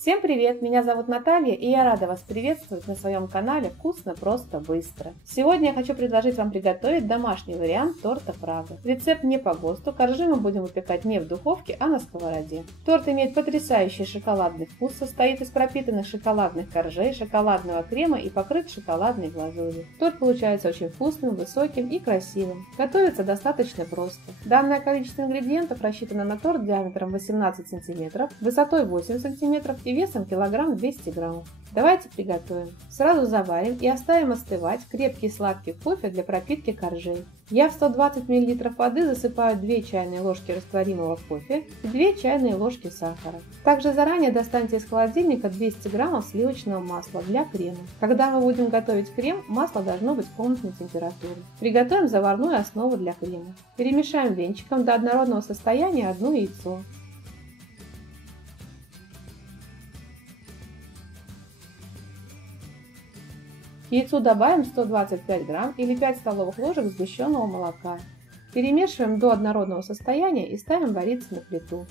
Всем привет! Меня зовут Наталья, и я рада вас приветствовать на своем канале «Вкусно, просто, быстро». Сегодня я хочу предложить вам приготовить домашний вариант торта Прага. Рецепт не по ГОСТу, коржи мы будем выпекать не в духовке, а на сковороде. Торт имеет потрясающий шоколадный вкус, состоит из пропитанных шоколадных коржей, шоколадного крема и покрыт шоколадной глазурью. Торт получается очень вкусным, высоким и красивым. Готовится достаточно просто. Данное количество ингредиентов рассчитано на торт диаметром 18 см, высотой 8 см и весом килограмм 200 граммов. Давайте приготовим. Сразу заварим и оставим остывать крепкий сладкий кофе для пропитки коржей. Я в 120 мл воды засыпаю 2 чайные ложки растворимого кофе и 2 чайные ложки сахара. Также заранее достаньте из холодильника 200 граммов сливочного масла для крема. Когда мы будем готовить крем, масло должно быть комнатной температуры. Приготовим заварную основу для крема. Перемешаем венчиком до однородного состояния одно яйцо. К яйцу добавим 125 грамм или 5 столовых ложек сгущенного молока. Перемешиваем до однородного состояния и ставим вариться на плиту.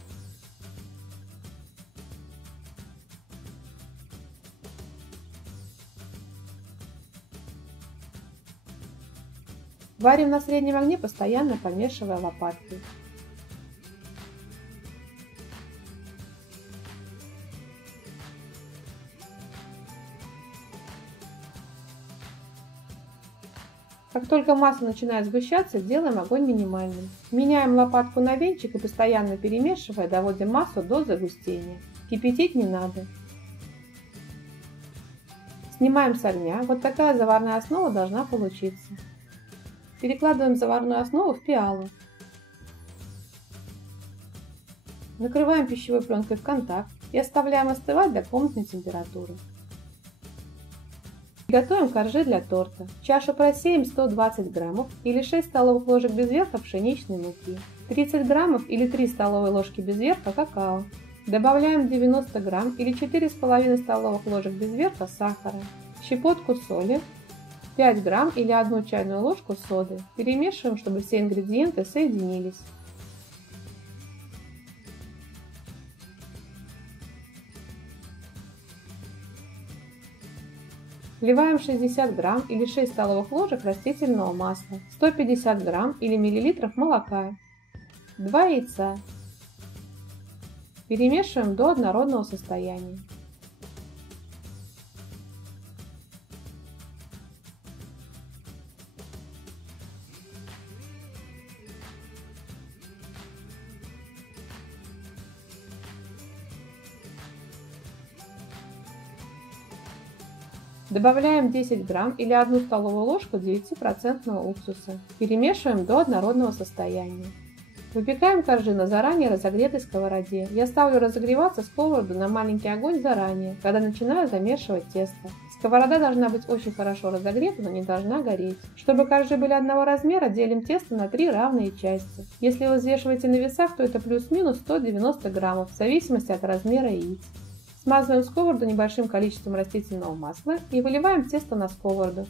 Варим на среднем огне, постоянно помешивая лопаткой. Как только масса начинает сгущаться, делаем огонь минимальным. Меняем лопатку на венчик и постоянно перемешивая, доводим массу до загустения. Кипятить не надо. Снимаем с огня. Вот такая заварная основа должна получиться. Перекладываем заварную основу в пиалу. Накрываем пищевой пленкой в контакт и оставляем остывать до комнатной температуры. Готовим коржи для торта. В чашу просеем 120 граммов или 6 столовых ложек без верха пшеничной муки, 30 граммов или 3 столовые ложки без верха какао. Добавляем 90 грамм или 4,5 столовых ложек без верха сахара, щепотку соли, 5 грамм или 1 чайную ложку соды. Перемешиваем, чтобы все ингредиенты соединились. Вливаем 60 грамм или 6 столовых ложек растительного масла, 150 грамм или миллилитров молока, 2 яйца. Перемешиваем до однородного состояния. Добавляем 10 грамм или 1 столовую ложку 9% уксуса. Перемешиваем до однородного состояния. Выпекаем коржи на заранее разогретой сковороде. Я ставлю разогреваться сковороду на маленький огонь заранее, когда начинаю замешивать тесто. Сковорода должна быть очень хорошо разогрета, но не должна гореть. Чтобы коржи были одного размера, делим тесто на 3 равные части. Если вы взвешиваете на весах, то это плюс-минус 190 граммов, в зависимости от размера яиц. Смазываем сковороду небольшим количеством растительного масла и выливаем тесто на сковороду.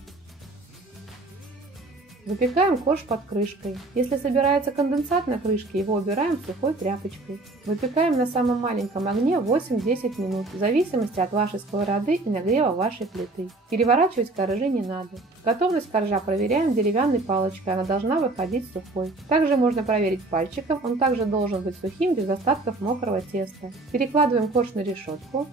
Выпекаем корж под крышкой. Если собирается конденсат на крышке, его убираем сухой тряпочкой. Выпекаем на самом маленьком огне 8-10 минут, в зависимости от вашей сковороды и нагрева вашей плиты. Переворачивать коржи не надо. Готовность коржа проверяем деревянной палочкой, она должна выходить сухой. Также можно проверить пальчиком, он также должен быть сухим, без остатков мокрого теста. Перекладываем корж на решетку.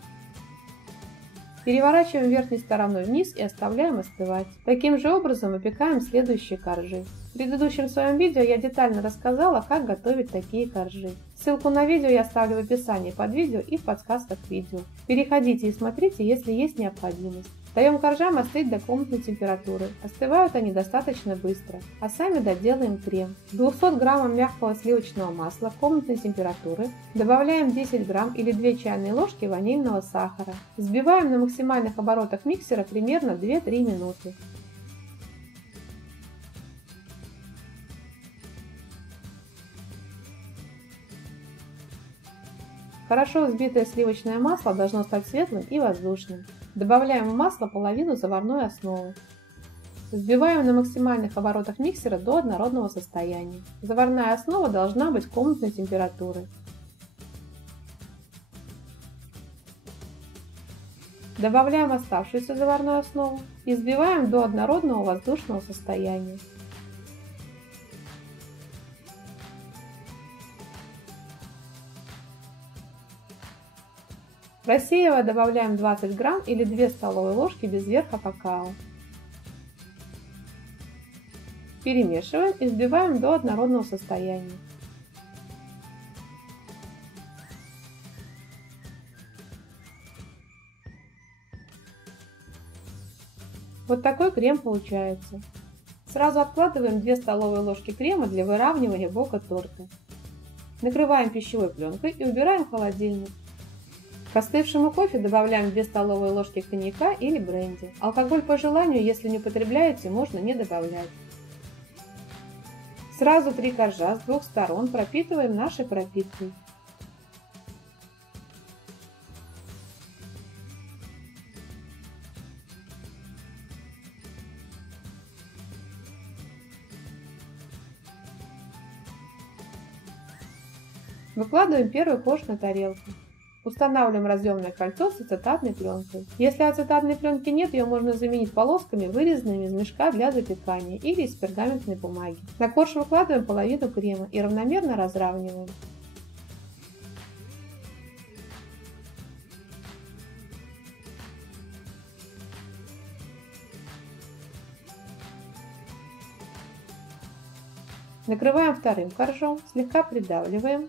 Переворачиваем верхней стороной вниз и оставляем остывать. Таким же образом выпекаем следующие коржи. В предыдущем своем видео я детально рассказала, как готовить такие коржи. Ссылку на видео я оставлю в описании под видео и в подсказках к видео. Переходите и смотрите, если есть необходимость. Даем коржам остыть до комнатной температуры. Остывают они достаточно быстро. А сами доделаем крем. К 200 граммам мягкого сливочного масла комнатной температуры добавляем 10 грамм или 2 чайные ложки ванильного сахара. Взбиваем на максимальных оборотах миксера примерно 2-3 минуты. Хорошо взбитое сливочное масло должно стать светлым и воздушным. Добавляем в масло половину заварной основы. Взбиваем на максимальных оборотах миксера до однородного состояния. Заварная основа должна быть комнатной температуры. Добавляем оставшуюся заварную основу и взбиваем до однородного воздушного состояния. Рассеивая, добавляем 20 грамм или 2 столовые ложки без верха какао. Перемешиваем и взбиваем до однородного состояния. Вот такой крем получается. Сразу откладываем 2 столовые ложки крема для выравнивания бока торта. Накрываем пищевой пленкой и убираем в холодильник. К остывшему кофе добавляем 2 столовые ложки коньяка или бренди. Алкоголь по желанию, если не употребляете, можно не добавлять. Сразу 3 коржа с двух сторон пропитываем нашей пропиткой. Выкладываем первый корж на тарелку. Устанавливаем разъемное кольцо с ацетатной пленкой. Если ацетатной пленки нет, ее можно заменить полосками, вырезанными из мешка для запекания или из пергаментной бумаги. На корж выкладываем половину крема и равномерно разравниваем. Накрываем вторым коржом, слегка придавливаем.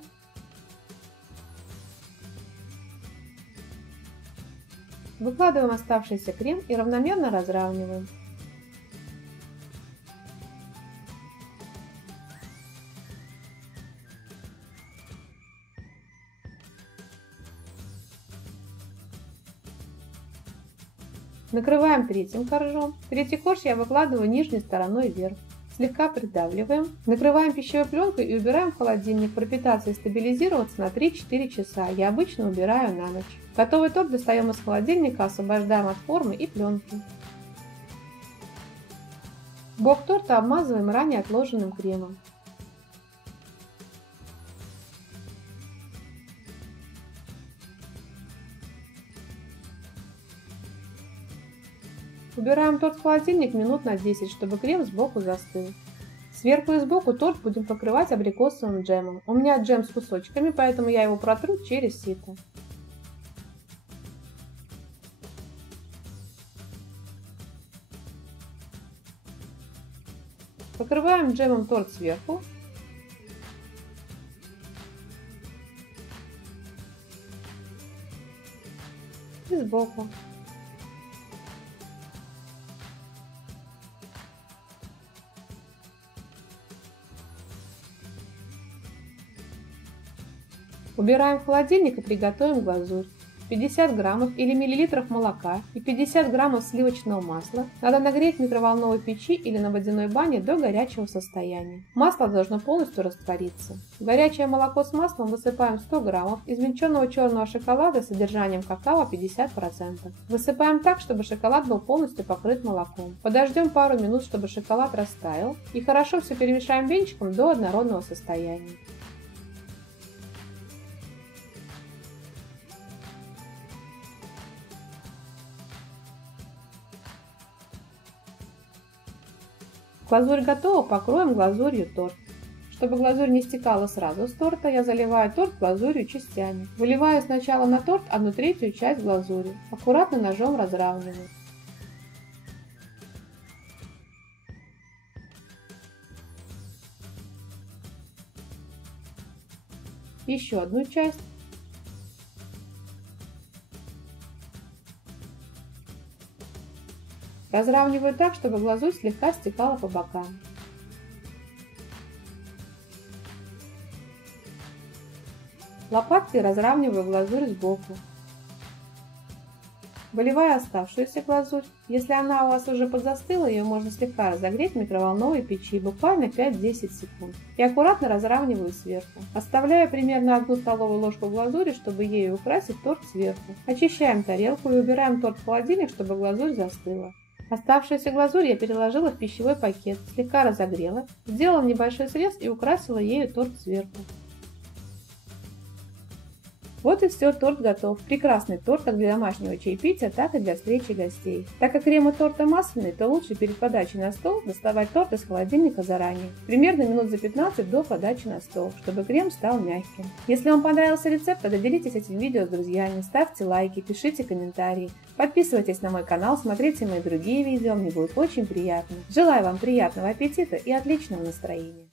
Выкладываем оставшийся крем и равномерно разравниваем. Накрываем третьим коржом. Третий корж я выкладываю нижней стороной вверх. Слегка придавливаем. Накрываем пищевой пленкой и убираем в холодильник пропитаться и стабилизироваться на 3-4 часа. Я обычно убираю на ночь. Готовый торт достаем из холодильника, освобождаем от формы и пленки. Бок торта обмазываем ранее отложенным кремом. Убираем торт в холодильник минут на 10, чтобы крем сбоку застыл. Сверху и сбоку торт будем покрывать абрикосовым джемом. У меня джем с кусочками, поэтому я его протру через сито. Покрываем джемом торт сверху. И сбоку. Убираем в холодильник и приготовим глазурь. 50 граммов или миллилитров молока и 50 граммов сливочного масла надо нагреть в микроволновой печи или на водяной бане до горячего состояния. Масло должно полностью раствориться. В горячее молоко с маслом высыпаем 100 граммов измельченного черного шоколада с содержанием какао 50%. Высыпаем так, чтобы шоколад был полностью покрыт молоком. Подождем пару минут, чтобы шоколад растаял, и хорошо все перемешаем венчиком до однородного состояния. Глазурь готова, покроем глазурью торт. Чтобы глазурь не стекала сразу с торта, я заливаю торт глазурью частями. Выливаю сначала на торт 1/3 часть глазури. Аккуратно ножом разравниваю. Еще одну часть. Разравниваю так, чтобы глазурь слегка стекала по бокам. Лопаткой разравниваю глазурь сбоку. Выливаю оставшуюся глазурь. Если она у вас уже подзастыла, ее можно слегка разогреть в микроволновой печи, буквально 5-10 секунд. И аккуратно разравниваю сверху. Оставляю примерно 1 столовую ложку глазури, чтобы ею украсить торт сверху. Очищаем тарелку и убираем торт в холодильник, чтобы глазурь застыла. Оставшуюся глазурь я переложила в пищевой пакет, слегка разогрела, сделала небольшой срез и украсила ею торт сверху. Вот и все, торт готов. Прекрасный торт как для домашнего чаепития, так и для встречи гостей. Так как крем у торта масляный, то лучше перед подачей на стол доставать торт из холодильника заранее. Примерно минут за 15 до подачи на стол, чтобы крем стал мягким. Если вам понравился рецепт, то делитесь этим видео с друзьями, ставьте лайки, пишите комментарии. Подписывайтесь на мой канал, смотрите мои другие видео, мне будет очень приятно. Желаю вам приятного аппетита и отличного настроения.